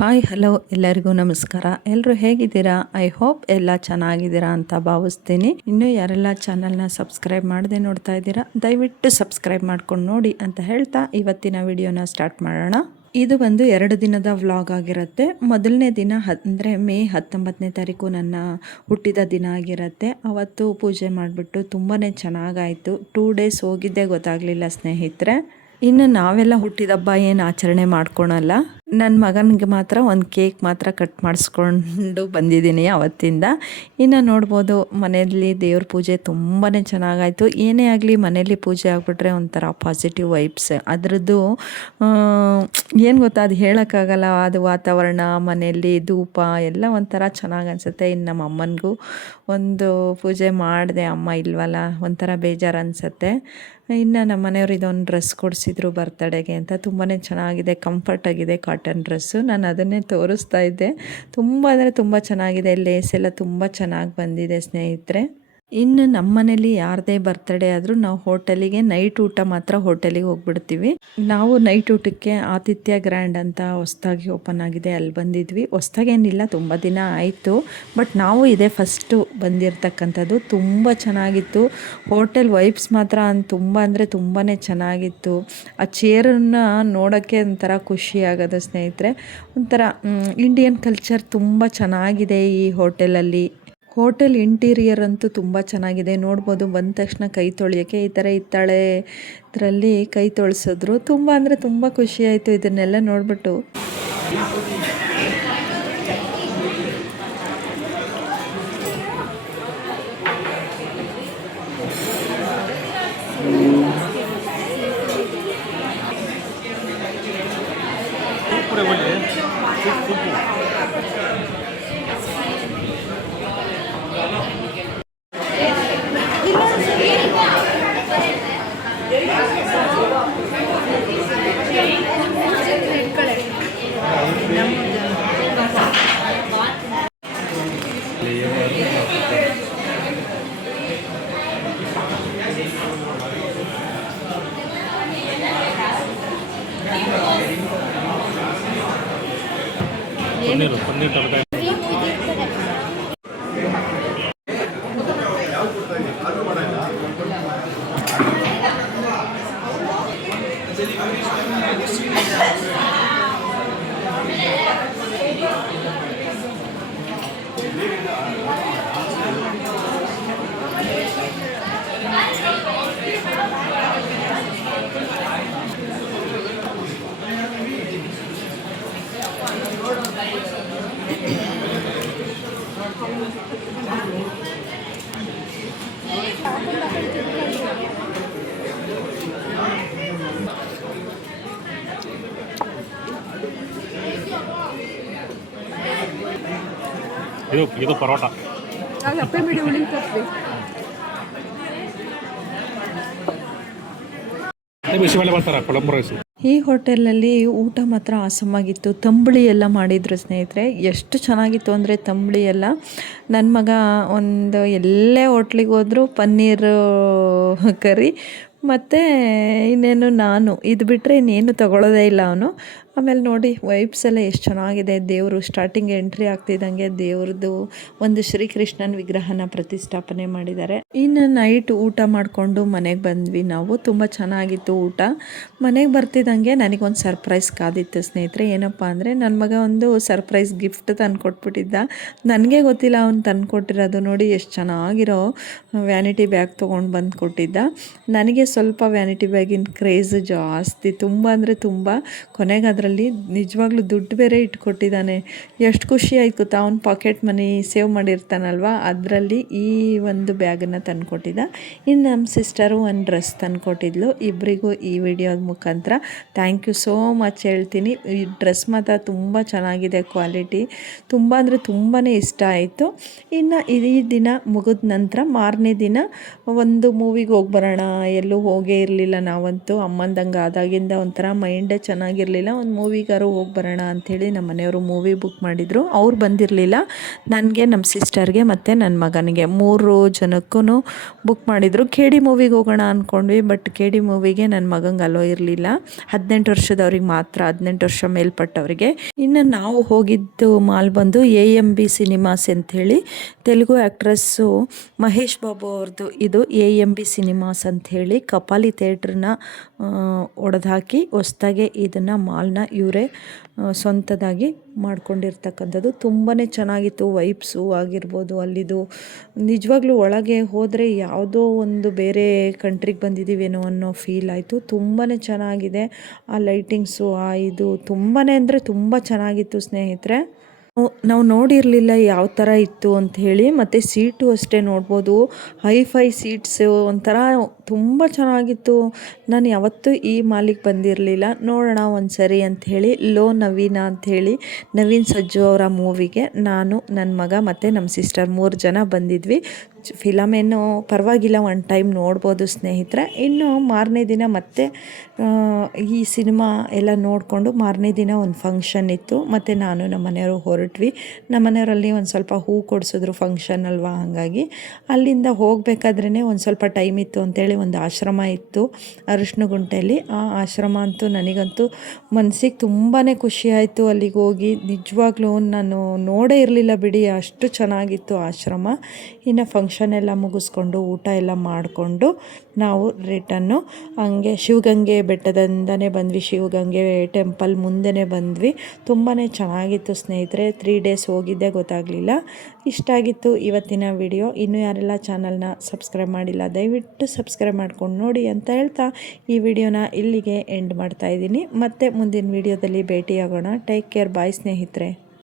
Hi hello ಎಲ್ಲರಿಗೂ ನಮಸ್ಕಾರ. ಎಲ್ಲರೂ ಹೇಗಿದ್ದೀರಾ? ಐ ಹೋಪ್ ಎಲ್ಲ ಚೆನ್ನಾಗಿದ್ದೀರಾ ಅಂತ ಭಾವಿಸ್ತೀನಿ. ಇನ್ನೂ ಯಾರೆಲ್ಲ ಚಾನಲ್ನ ಸಬ್ಸ್ಕ್ರೈಬ್ ಮಾಡದೆ ನೋಡ್ತಾ ಇದ್ದೀರಾ, ದಯವಿಟ್ಟು ಸಬ್ಸ್ಕ್ರೈಬ್ ಮಾಡ್ಕೊಂಡು ನೋಡಿ ಅಂತ ಹೇಳ್ತಾ ಇವತ್ತಿನ ವಿಡಿಯೋನ ಸ್ಟಾರ್ಟ್ ಮಾಡೋಣ. ಇದು ಒಂದು 2 ದಿನದ ವ್ಲಾಗ್ ಆಗಿರುತ್ತೆ. ಮೊದಲನೇ ದಿನ ಅಂದರೆ ಮೇ 19ನೇ ತಾರೀಕು ನನ್ನ ಹುಟ್ಟಿದ ದಿನ ಆಗಿರುತ್ತೆ. ಅವತ್ತು ಪೂಜೆ ಮಾಡಿಬಿಟ್ಟು ತುಂಬಾ ಚೆನ್ನಾಗಾಯಿತು. 2 ಡೇಸ್ ಹೋಗಿದ್ದೇ ಗೊತ್ತಾಗಲಿಲ್ಲ ಸ್ನೇಹಿತರೆ. ಇನ್ನು ನಾವೆಲ್ಲ ಹುಟ್ಟಿದ ಹಬ್ಬ ಏನು ಆಚರಣೆ ಮಾಡ್ಕೊಳಲ್ಲ. ನನ್ನ ಮಗನಿಗೆ ಮಾತ್ರ ಒಂದು ಕೇಕ್ ಮಾತ್ರ ಕಟ್ ಮಾಡಿಸ್ಕೊಂಡು ಬಂದಿದ್ದೀನಿ ಅವತ್ತಿಂದ. ಇನ್ನು ನೋಡ್ಬೋದು ಮನೆಯಲ್ಲಿ ದೇವ್ರ ಪೂಜೆ ತುಂಬಾ ಚೆನ್ನಾಗಾಯಿತು. ಏನೇ ಆಗಲಿ ಮನೆಯಲ್ಲಿ ಪೂಜೆ ಆಗಿಬಿಟ್ರೆ ಒಂಥರ ಪಾಸಿಟಿವ್ ವೈಬ್ಸ್. ಅದರದ್ದು ಏನು ಗೊತ್ತಾ, ಅದು ಹೇಳೋಕ್ಕಾಗಲ್ಲ. ಅದು ವಾತಾವರಣ, ಮನೆಯಲ್ಲಿ ಧೂಪ ಎಲ್ಲ ಒಂಥರ ಚೆನ್ನಾಗಿ ಅನಿಸುತ್ತೆ. ಇನ್ನು ನಮ್ಮ ಅಮ್ಮನಿಗೂ ಒಂದು ಪೂಜೆ ಮಾಡಿದೆ, ಅಮ್ಮ ಇಲ್ವಲ್ಲ, ಒಂಥರ ಬೇಜಾರು ಅನಿಸುತ್ತೆ. ಇನ್ನು ನಮ್ಮ ಮನೆಯವರು ಇದೊಂದು ಡ್ರೆಸ್ ಕೊಡಿಸಿದ್ರು ಬರ್ತಡೆಗೆ ಅಂತ. ತುಂಬಾ ಚೆನ್ನಾಗಿದೆ, ಕಂಫರ್ಟ್ ಆಗಿದೆ, ಕಾಟನ್ ಡ್ರೆಸ್ಸು. ನಾನು ಅದನ್ನೇ ತೋರಿಸ್ತಾ ಇದ್ದೆ. ತುಂಬ ಅಂದರೆ ತುಂಬ ಚೆನ್ನಾಗಿದೆ. ಲೇಸ್ ಎಲ್ಲ ತುಂಬ ಚೆನ್ನಾಗಿ ಬಂದಿದೆ ಸ್ನೇಹಿತರೆ. ಇನ್ನು ನಮ್ಮ ಮನೇಲಿ ಯಾರದೇ ಬರ್ತಡೇ ಆದರೂ ನಾವು ಹೋಟೆಲಿಗೆ ನೈಟ್ ಊಟ ಮಾತ್ರ ಹೋಟೆಲಿಗೆ ಹೋಗ್ಬಿಡ್ತೀವಿ. ನಾವು ನೈಟ್ ಊಟಕ್ಕೆ ಆತಿಥ್ಯ ಗ್ರ್ಯಾಂಡ್ ಅಂತ ಹೊಸ್ದಾಗಿ ಓಪನ್ ಆಗಿದೆ, ಅಲ್ಲಿ ಬಂದಿದ್ವಿ. ಹೊಸ್ದಾಗೇನಿಲ್ಲ, ತುಂಬ ದಿನ ಆಯಿತು, ಬಟ್ ನಾವು ಇದೇ ಫಸ್ಟು ಬಂದಿರತಕ್ಕಂಥದ್ದು. ತುಂಬ ಚೆನ್ನಾಗಿತ್ತು. ಹೋಟೆಲ್ ವೈಬ್ಸ್ ಮಾತ್ರ ತುಂಬ ಅಂದರೆ ತುಂಬಾ ಚೆನ್ನಾಗಿತ್ತು. ಆ ಚೇರನ್ನು ನೋಡೋಕ್ಕೆ ಒಂಥರ ಖುಷಿ ಆಗೋದು ಸ್ನೇಹಿತರೆ. ಒಂಥರ ಇಂಡಿಯನ್ ಕಲ್ಚರ್ ತುಂಬ ಚೆನ್ನಾಗಿದೆ ಈ ಹೋಟೆಲಲ್ಲಿ. ಹೋಟೆಲ್ ಇಂಟೀರಿಯರ್ ಅಂತೂ ತುಂಬ ಚೆನ್ನಾಗಿದೆ. ನೋಡ್ಬೋದು, ಬಂದ ತಕ್ಷಣ ಕೈ ತೊಳೆಯೋಕ್ಕೆ ಈ ಥರ ಹಿತ್ತಾಳೆ ಇದರಲ್ಲಿ ಕೈ ತೊಳ್ಸಿದ್ರು. ತುಂಬ ಅಂದರೆ ತುಂಬ ಖುಷಿಯಾಯಿತು ಇದನ್ನೆಲ್ಲ ನೋಡಿಬಿಟ್ಟು. ಪನ್ನೀರ್ ತರಕಾರಿ ಇದು ಪರೋಟ. ಈ ಹೋಟೆಲಲ್ಲಿ ಊಟ ಮಾತ್ರ ಆಸಮಾಗಿತ್ತು. ತಂಬುಳಿ ಎಲ್ಲ ಮಾಡಿದ್ರು ಸ್ನೇಹಿತರೆ. ಎಷ್ಟು ಚೆನ್ನಾಗಿತ್ತು ಅಂದರೆ ತಂಬುಳಿ ಎಲ್ಲ. ನನ್ನ ಮಗ ಒಂದು ಎಲ್ಲೇ ಹೋಟ್ಲಿಗೆ ಹೋದರೂ ಪನ್ನೀರು ಕರಿ ಮತ್ತು ಇನ್ನೇನು ನಾನು ಇದು ಬಿಟ್ಟರೆ ಇನ್ನೇನು ತಗೊಳ್ಳೋದೇ ಇಲ್ಲ ಅವನು. ಆಮೇಲೆ ನೋಡಿ ವೈಬ್ಸ್ ಎಲ್ಲ ಎಷ್ಟು ಚೆನ್ನಾಗಿದೆ. ದೇವರು ಸ್ಟಾರ್ಟಿಂಗ್ ಎಂಟ್ರಿ ಆಗ್ತಿದ್ದಂಗೆ ದೇವ್ರದ್ದು ಒಂದು ಶ್ರೀಕೃಷ್ಣನ ವಿಗ್ರಹನ ಪ್ರತಿಷ್ಠಾಪನೆ ಮಾಡಿದ್ದಾರೆ. ಇನ್ನು ನೈಟ್ ಊಟ ಮಾಡಿಕೊಂಡು ಮನೆಗೆ ಬಂದ್ವಿ ನಾವು. ತುಂಬ ಚೆನ್ನಾಗಿತ್ತು ಊಟ. ಮನೆಗೆ ಬರ್ತಿದ್ದಂಗೆ ನನಗೊಂದು ಸರ್ಪ್ರೈಸ್ ಕಾದಿತ್ತು ಸ್ನೇಹಿತರೆ. ಏನಪ್ಪ ಅಂದರೆ ನನ್ನ ಮಗ ಒಂದು ಸರ್ಪ್ರೈಸ್ ಗಿಫ್ಟ್ ತಂದು ಕೊಟ್ಬಿಟ್ಟಿದ್ದ. ನನಗೆ ಗೊತ್ತಿಲ್ಲ ಅವ್ನು ತಂದು ಕೊಟ್ಟಿರೋದು. ನೋಡಿ ಎಷ್ಟು ಚೆನ್ನಾಗಿರೋ ವ್ಯಾನಿಟಿ ಬ್ಯಾಗ್ ತೊಗೊಂಡು ಬಂದು ಕೊಟ್ಟಿದ್ದ. ನನಗೆ ಸ್ವಲ್ಪ ವ್ಯಾನಿಟಿ ಬ್ಯಾಗಿನ ಕ್ರೇಜ್ ಜಾಸ್ತಿ, ತುಂಬ ಅಂದರೆ ತುಂಬ. ಕೊನೆಗೆ ಅದರಲ್ಲಿ ನಿಜವಾಗ್ಲೂ ದುಡ್ಡು ಬೇರೆ ಇಟ್ಕೊಟ್ಟಿದ್ದಾನೆ. ಎಷ್ಟು ಖುಷಿ ಆಯ್ತು ಗೊತ್ತಾ. ಅವ್ನು ಪಾಕೆಟ್ ಮನಿ ಸೇವ್ ಮಾಡಿರ್ತಾನಲ್ವ, ಅದರಲ್ಲಿ ಈ ಒಂದು ಬ್ಯಾಗನ್ನು ತಂದುಕೊಟ್ಟಿದ್ದ. ಇನ್ನು ನಮ್ಮ ಸಿಸ್ಟರು ಒಂದು ಡ್ರೆಸ್ ತಂದುಕೊಟ್ಟಿದ್ಲು. ಇಬ್ಬರಿಗೂ ಈ ವಿಡಿಯೋದ ಮುಖಾಂತರ ಥ್ಯಾಂಕ್ ಯು ಸೋ ಮಚ್ ಹೇಳ್ತೀನಿ. ಈ ಡ್ರೆಸ್ ಮಾತ್ರ ತುಂಬ ಚೆನ್ನಾಗಿದೆ, ಕ್ವಾಲಿಟಿ ತುಂಬ ಅಂದರೆ ತುಂಬಾ ಇಷ್ಟ ಆಯಿತು. ಇನ್ನು ಈ ದಿನ ಮುಗಿದ ನಂತರ ಮಾರನೇ ದಿನ ಒಂದು ಮೂವಿಗೆ ಹೋಗಿ ಬರೋಣ. ಎಲ್ಲೂ ಹೋಗೇ ಇರಲಿಲ್ಲ ನಾವಂತೂ. ಅಮ್ಮಂದಂಗೆ ಆದಾಗಿಂದ ಒಂಥರ ಮೈಂಡೇ ಚೆನ್ನಾಗಿರಲಿಲ್ಲ. ಒಂದು ಒಂದು ಮೂವಿಗಾರು ಹೋಗಿ ಬರೋಣ ಅಂಥೇಳಿ ನಮ್ಮ ಮನೆಯವರು ಮೂವಿ ಬುಕ್ ಮಾಡಿದರು. ಅವ್ರು ಬಂದಿರಲಿಲ್ಲ. ನನಗೆ, ನಮ್ಮ ಸಿಸ್ಟರ್ಗೆ ಮತ್ತು ನನ್ನ ಮಗನಿಗೆ 3 ಜನಕ್ಕೂ ಬುಕ್ ಮಾಡಿದರು. ಕೆ ಡಿ ಮೂವಿಗೆ ಹೋಗೋಣ ಅಂದ್ಕೊಂಡ್ವಿ. ಬಟ್ ಕೆ ಡಿ ಮೂವಿಗೆ ನನ್ನ ಮಗಂಗೆ ಅಲೋ ಇರಲಿಲ್ಲ. 18 ವರ್ಷದವ್ರಿಗೆ ಮಾತ್ರ, 18 ವರ್ಷ ಮೇಲ್ಪಟ್ಟವರಿಗೆ. ಇನ್ನು ನಾವು ಹೋಗಿದ್ದು ಮಾಲ್ ಬಂದು AMB ಸಿನಿಮಾಸ್ ಅಂಥೇಳಿ, ತೆಲುಗು ಆ್ಯಕ್ಟ್ರೆಸ್ಸು ಮಹೇಶ್ ಬಾಬು ಅವ್ರದ್ದು ಇದು AMB ಸಿನಿಮಾಸ್ ಅಂಥೇಳಿ ಕಪಾಲಿ ಥಿಯೇಟ್ರನ್ನ ಒಡೆದಾಕಿ ಹೊಸ್ದಾಗೆ ಇದನ್ನು ಮಾಲ್ನ ಇವರೇ ಸ್ವಂತದಾಗಿ ಮಾಡ್ಕೊಂಡಿರ್ತಕ್ಕಂಥದ್ದು. ತುಂಬಾ ಚೆನ್ನಾಗಿತ್ತು. ವೈಬ್ಸು ಆಗಿರ್ಬೋದು ಅಲ್ಲಿದು. ನಿಜವಾಗ್ಲೂ ಒಳಗೆ ಹೋದರೆ ಯಾವುದೋ ಒಂದು ಬೇರೆ ಕಂಟ್ರಿಗೆ ಬಂದಿದ್ದೀವೇನೋ ಅನ್ನೋ ಫೀಲ್ ಆಯಿತು. ತುಂಬಾ ಚೆನ್ನಾಗಿದೆ ಆ ಲೈಟಿಂಗ್ಸು, ಇದು ತುಂಬಾ ಅಂದರೆ ತುಂಬ ಚೆನ್ನಾಗಿತ್ತು ಸ್ನೇಹಿತರೆ. ನಾವು ನೋಡಿರಲಿಲ್ಲ ಯಾವ ಥರ ಇತ್ತು ಅಂಥೇಳಿ. ಮತ್ತು ಸೀಟು ಅಷ್ಟೇ ನೋಡ್ಬೋದು, ಹೈಫೈ ಸೀಟ್ಸು, ಒಂಥರ ತುಂಬ ಚೆನ್ನಾಗಿತ್ತು. ನಾನು ಯಾವತ್ತೂ ಈ ಮಾಲಿಗೆ ಬಂದಿರಲಿಲ್ಲ, ನೋಡೋಣ ಒಂದು ಸರಿ ಅಂಥೇಳಿ ಲೋ ನವೀನ ಅಂಥೇಳಿ ನವೀನ್ ಸಜ್ಜು ಅವರ ಮೂವಿಗೆ ನಾನು, ನನ್ನ ಮಗ ಮತ್ತು ನಮ್ಮ ಸಿಸ್ಟರ್ 3 ಜನ ಬಂದಿದ್ವಿ. ಫಿಲಮ್ ಏನು ಪರವಾಗಿಲ್ಲ, ಒನ್ ಟೈಮ್ ನೋಡ್ಬೋದು ಸ್ನೇಹಿತರೆ. ಇನ್ನು ಮಾರನೇ ದಿನ ಮತ್ತೆ ಈ ಸಿನಿಮಾ ಎಲ್ಲ ನೋಡಿಕೊಂಡು ಮಾರನೇ ದಿನ ಒಂದು ಫಂಕ್ಷನ್ ಇತ್ತು. ಮತ್ತು ನಾನು ನಮ್ಮ ಮನೆಯವರು ಹೊರಟ್ವಿ. ನಮ್ಮ ಮನೆಯವರಲ್ಲಿ ಒಂದು ಸ್ವಲ್ಪ ಹೂ ಕೊಡಿಸಿದ್ರು, ಫಂಕ್ಷನ್ ಅಲ್ವಾ, ಹಾಗಾಗಿ ಅಲ್ಲಿಂದ ಹೋಗಬೇಕಾದ್ರೇ ಒಂದು ಸ್ವಲ್ಪ ಟೈಮ್ ಇತ್ತು ಅಂಥೇಳಿ ಒಂದು ಆಶ್ರಮ ಇತ್ತು ಅರಿಶಿನಗುಂಟೆಯಲ್ಲಿ. ಆ ಆಶ್ರಮ ಅಂತೂ ನನಗಂತೂ ಮನಸ್ಸಿಗೆ ತುಂಬಾ ಖುಷಿಯಾಯಿತು ಅಲ್ಲಿಗೆ ಹೋಗಿ. ನಿಜವಾಗ್ಲೂ ನಾನು ನೋಡೇ ಇರಲಿಲ್ಲ ಬಿಡಿ, ಅಷ್ಟು ಚೆನ್ನಾಗಿತ್ತು ಆಶ್ರಮ. ಇನ್ನು ಫಂಕ್ಷನ್ ಎಲ್ಲ ಮುಗಿಸ್ಕೊಂಡು ಊಟ ಎಲ್ಲ ಮಾಡಿಕೊಂಡು ನಾವು ರಿಟನ್ನು ಹಂಗೆ ಶಿವಗಂಗೆ ಬೆಟ್ಟದಿಂದನೇ ಬಂದ್ವಿ. ಶಿವಗಂಗೆ ಟೆಂಪಲ್ ಮುಂದೆನೇ ಬಂದ್ವಿ. ತುಂಬಾ ಚೆನ್ನಾಗಿತ್ತು ಸ್ನೇಹಿತರೆ. 3 ಡೇಸ್ ಹೋಗಿದ್ದೆ ಗೊತ್ತಾಗಲಿಲ್ಲ. ಇಷ್ಟ ಆಗಿತ್ತು ಇವತ್ತಿನ ವಿಡಿಯೋ. ಇನ್ನೂ ಯಾರೆಲ್ಲ ಚಾನಲ್ನ ಸಬ್ಸ್ಕ್ರೈಬ್ ಮಾಡಿಲ್ಲ ದಯವಿಟ್ಟು ಸಬ್ಸ್ಕ್ರೈಬ್ ಮಾಡ್ಕೊಂಡು ನೋಡಿ ಅಂತ ಹೇಳ್ತಾ ಈ ವಿಡಿಯೋನ ಇಲ್ಲಿಗೆ ಎಂಡ್ ಮಾಡ್ತಾಯಿದ್ದೀನಿ. ಮತ್ತೆ ಮುಂದಿನ ವಿಡಿಯೋದಲ್ಲಿ ಭೇಟಿಯಾಗೋಣ. ಟೇಕ್ ಕೇರ್, ಬಾಯ್ ಸ್ನೇಹಿತರೆ.